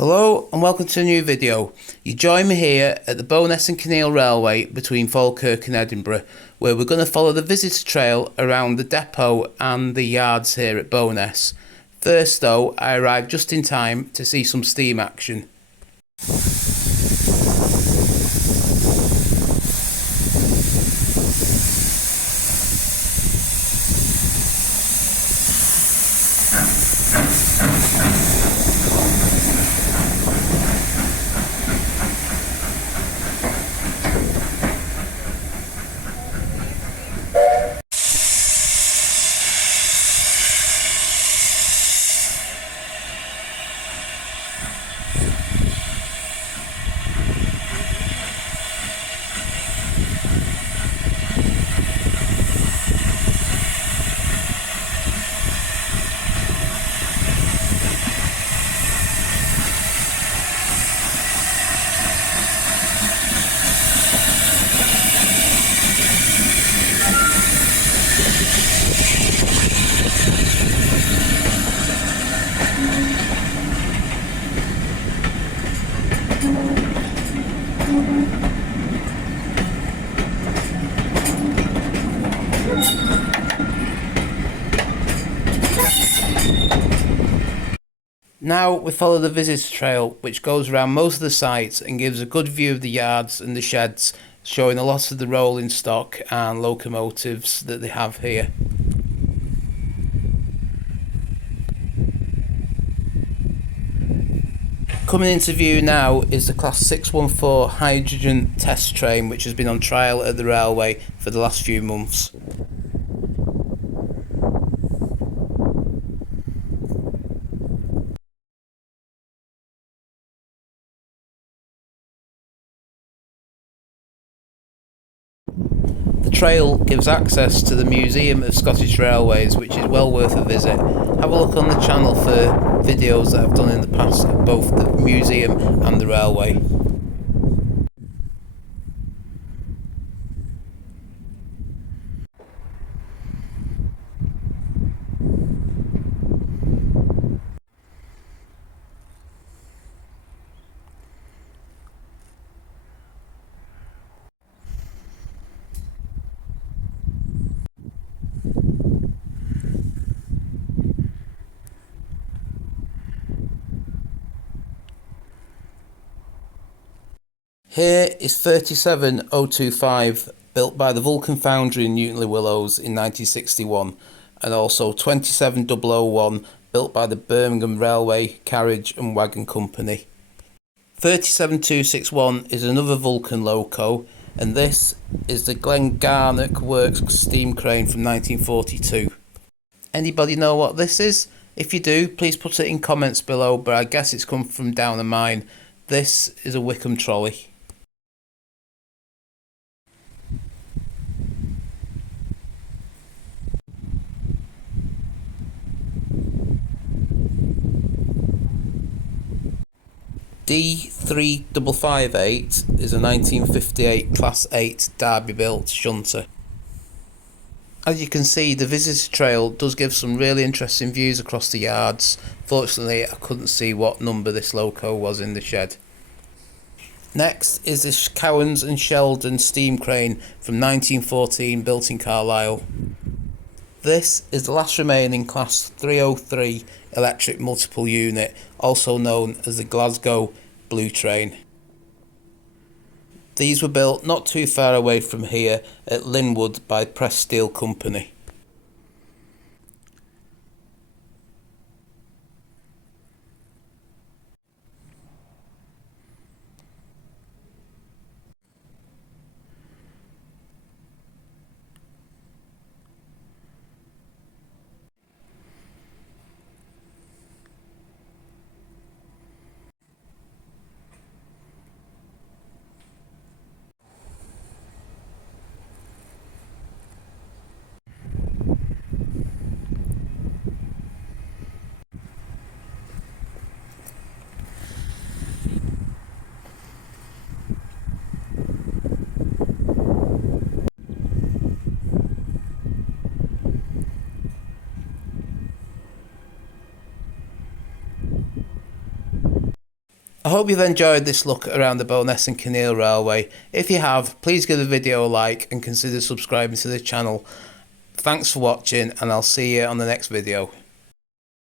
Hello and welcome to a new video. You join me here at the Bo'ness and Kinneil Railway between Falkirk and Edinburgh, where we're going to follow the visitor trail around the depot and the yards here at Bo'ness. First though, I arrived just in time to see some steam action. Now we follow the visitor trail, which goes around most of the sites and gives a good view of the yards and the sheds, showing a lot of the rolling stock and locomotives that they have here. Coming into view now is the Class 614 hydrogen test train, which has been on trial at the railway for the last few months. The trail gives access to the Museum of Scottish Railways, which is well worth a visit. Have a look on the channel for videos that I've done in the past of both the museum and the railway. Here is 37025, built by the Vulcan Foundry in Newton-le-Willows in 1961, and also 27001, built by the Birmingham Railway Carriage and Wagon Company. 37261 is another Vulcan loco, and this is the Glengarnock Works steam crane from 1942. Anybody know what this is? If you do, please put it in comments below, but I guess it's come from down a mine. This is a Wickham Trolley. D3558 is a 1958 Class 8 Derby built shunter. As you can see, the visitor trail does give some really interesting views across the yards. Fortunately, I couldn't see what number this loco was in the shed. Next is this Cowans and Sheldon steam crane from 1914, built in Carlisle. This is the last remaining Class 303 electric multiple unit, also known as the Glasgow Blue Train. These were built not too far away from here at Linwood by Press Steel Company. I hope you've enjoyed this look around the Bo'ness and Kinneil Railway. If you have, please give the video a like and consider subscribing to the channel. Thanks for watching, and I'll see you on the next video.